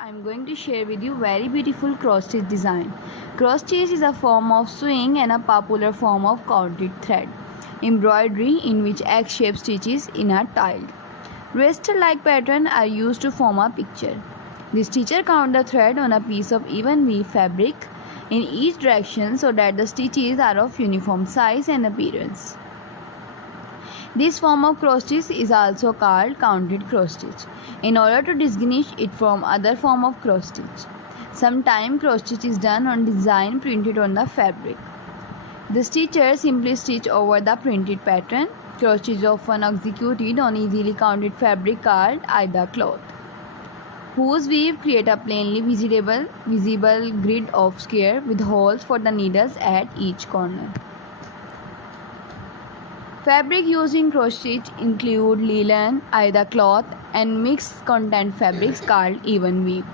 I'm going to share with you very beautiful cross stitch design. Cross stitch is a form of sewing and a popular form of counted thread embroidery in which egg-shaped stitches in are tiled. Raster-like patterns are used to form a picture. The stitcher count the thread on a piece of even weave fabric in each direction so that the stitches are of uniform size and appearance. This form of cross stitch is also called counted cross stitch in order to distinguish it from other form of cross stitch. Sometimes cross stitch is done on design printed on the fabric. The stitcher simply stitch over the printed pattern. Cross stitch is often executed on easily counted fabric called aida cloth, whose weave create a plainly visible grid of square with holes for the needles at each corner. Fabric used in cross stitch include linen, aida cloth, and mixed content fabrics called even weave,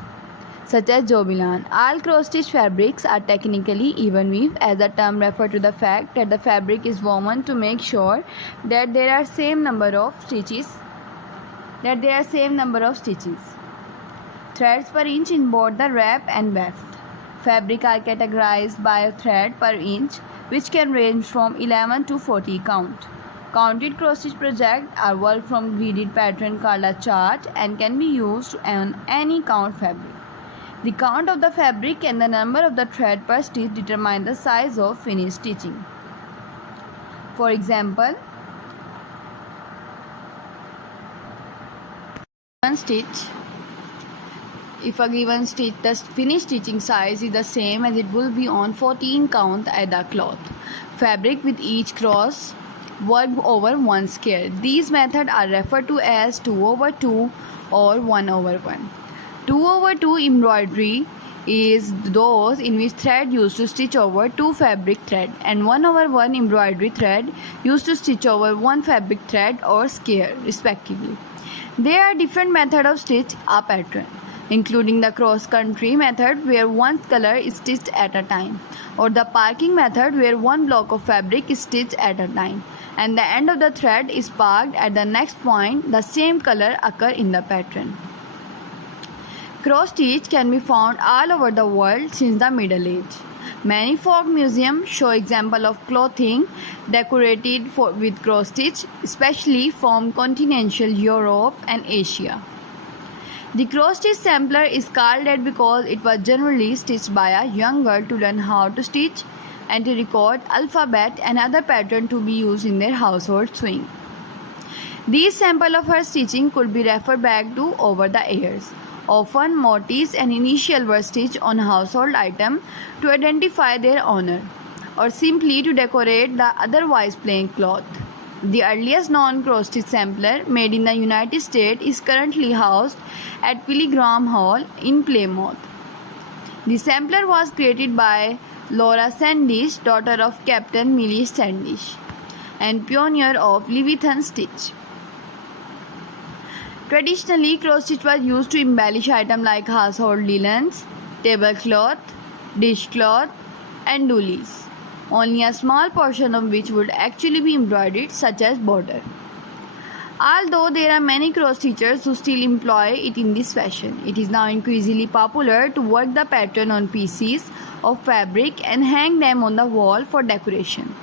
such as jobilan. All cross stitch fabrics are technically even weave, as the term refers to the fact that the fabric is woven to make sure that there are same number of stitches. Threads per inch in both the wrap and weft. Fabric are categorized by a thread per inch, which can range from 11 to 40 count. Counted cross stitch projects are worked from gridded pattern called a chart and can be used on any count fabric. The count of the fabric and the number of the thread per stitch determine the size of finished stitching. For example, if a given stitch, the finished stitching size is the same as it will be on 14 count aida cloth fabric with each cross worked over one square. These methods are referred to as 2/2 or 1/1. 2/2 embroidery is those in which thread used to stitch over two fabric thread, and 1/1 embroidery thread used to stitch over one fabric thread or square respectively. There are different methods of stitch a pattern, including the cross-country method where one color is stitched at a time, or the parking method where one block of fabric is stitched at a time, and the end of the thread is parked at the next point the same color occur in the pattern. Cross stitch can be found all over the world since the Middle Age. Many folk museums show examples of clothing decorated with cross stitch, especially from continental Europe and Asia. The cross stitch sampler is called that because it was generally stitched by a young girl to learn how to stitch and to record alphabet and other patterns to be used in their household sewing. These samples of her stitching could be referred back to over the years. Often motifs and initials were stitched on household items to identify their owner, or simply to decorate the otherwise plain cloth. The earliest known cross stitch sampler made in the United States is currently housed at Pilgrim Hall in Plymouth. The sampler was created by Laura Sandish, daughter of Captain Millie Sandish, and pioneer of Leviathan stitch. Traditionally, cross stitch was used to embellish items like household linens, tablecloth, dishcloth, and doilies, only a small portion of which would actually be embroidered, such as border. Although there are many cross stitchers who still employ it in this fashion, it is now increasingly popular to work the pattern on pieces of fabric and hang them on the wall for decoration.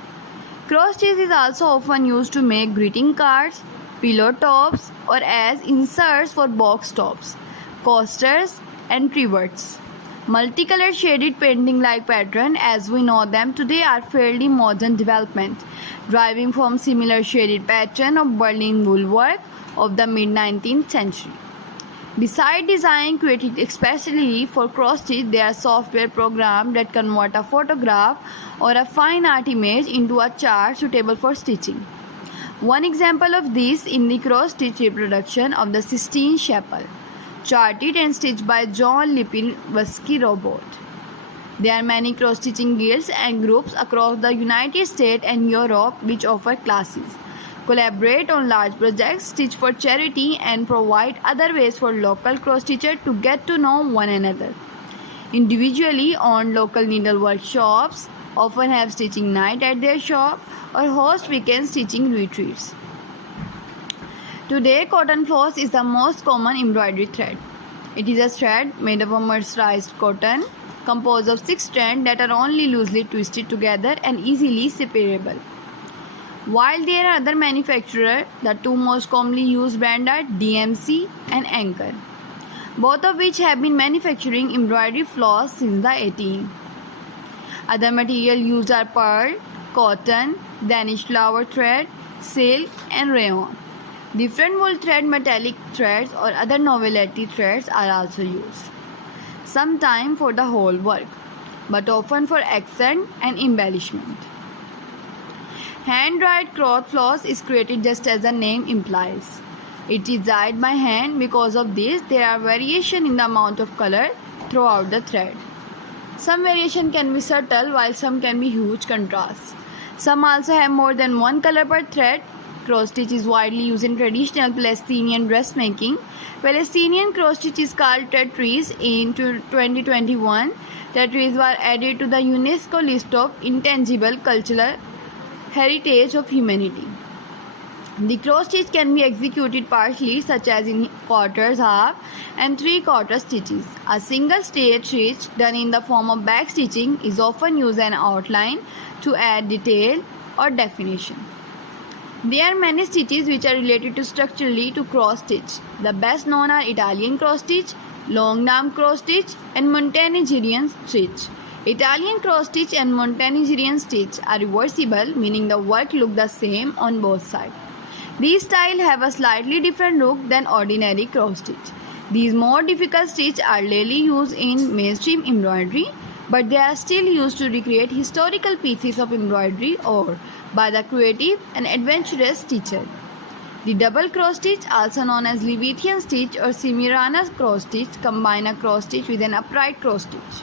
Cross stitch is also often used to make greeting cards, pillow tops, or as inserts for box tops, coasters, and trivets. Multicolored shaded painting-like patterns, as we know them today, are fairly modern development, deriving from similar shaded pattern of Berlin wool work of the mid-19th century. Besides design created especially for cross stitch, there are software programs that convert a photograph or a fine art image into a chart suitable for stitching. One example of this in the cross stitch reproduction of the Sistine Chapel, charted and stitched by John Lipinski Robot. There are many cross stitching guilds and groups across the United States and Europe which offer classes, collaborate on large projects, stitch for charity, and provide other ways for local cross stitchers to get to know one another. Individually owned local needlework shops often have stitching night at their shop or host weekend stitching retreats. Today, cotton floss is the most common embroidery thread. It is a thread made of a mercerized cotton composed of 6 strands that are only loosely twisted together and easily separable. While there are other manufacturers, the two most commonly used brands are DMC and Anchor, both of which have been manufacturing embroidery floss since the 18th. Other material used are pearl, cotton, Danish flower thread, silk, and rayon. Different wool thread, metallic threads, or other novelty threads are also used, sometimes for the whole work, but often for accent and embellishment. Hand-dyed cloth floss is created just as the name implies. It is dyed by hand. Because of this, there are variations in the amount of color throughout the thread. Some variation can be subtle, while some can be huge contrasts. Some also have more than one color per thread. Cross stitch is widely used in traditional Palestinian dressmaking. Palestinian cross stitch is called Tetris. In 2021, Tetris were added to the UNESCO list of intangible cultural heritage of humanity. The cross stitch can be executed partially, such as in quarters, half, and 3/4 stitches. A single straight stitch done in the form of back stitching is often used as an outline to add detail or definition. There are many stitches which are related to structurally to cross stitch. The best known are Italian cross stitch, long arm cross stitch, and Montenegrin stitch. Italian cross stitch and Montenegrin stitch are reversible, meaning the work looks the same on both sides. These styles have a slightly different look than ordinary cross stitch. These more difficult stitches are rarely used in mainstream embroidery, but they are still used to recreate historical pieces of embroidery or by the creative and adventurous stitcher. The double cross stitch, also known as Levitian stitch or Semiramis cross stitch, combine a cross stitch with an upright cross stitch.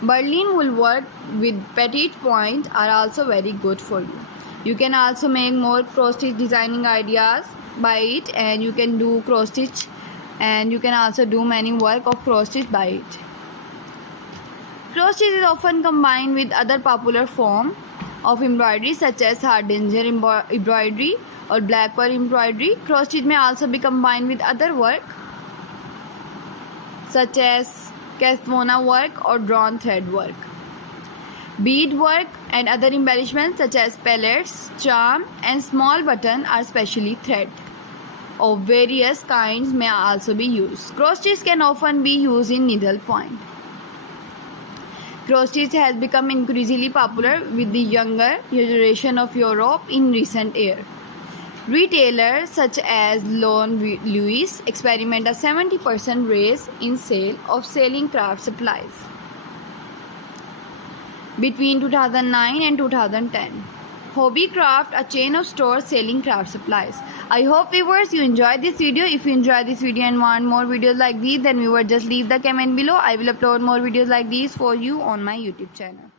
Berlin wool work with petite point are also very good for you. You can also make more cross stitch designing ideas by it, and you can do cross stitch, and you can also do many work of cross stitch by it. Cross stitch is often combined with other popular form of embroidery such as hardanger embroidery or black pearl embroidery. Cross stitch may also be combined with other work such as Cathvona work or drawn thread work. Bead work and other embellishments such as pellets, charm, and small button are specially thread of various kinds may also be used. Cross stitch can often be used in needle point. Cross stitch has become increasingly popular with the younger generation of Europe in recent years. Retailers such as Lone Louis experiment a 70% raise in sale of selling craft supplies between 2009 and 2010. Hobbycraft, a chain of stores selling craft supplies. I hope viewers you enjoyed this video. If you enjoyed this video and want more videos like these, then viewers just leave the comment below. I will upload more videos like these for you on my YouTube channel.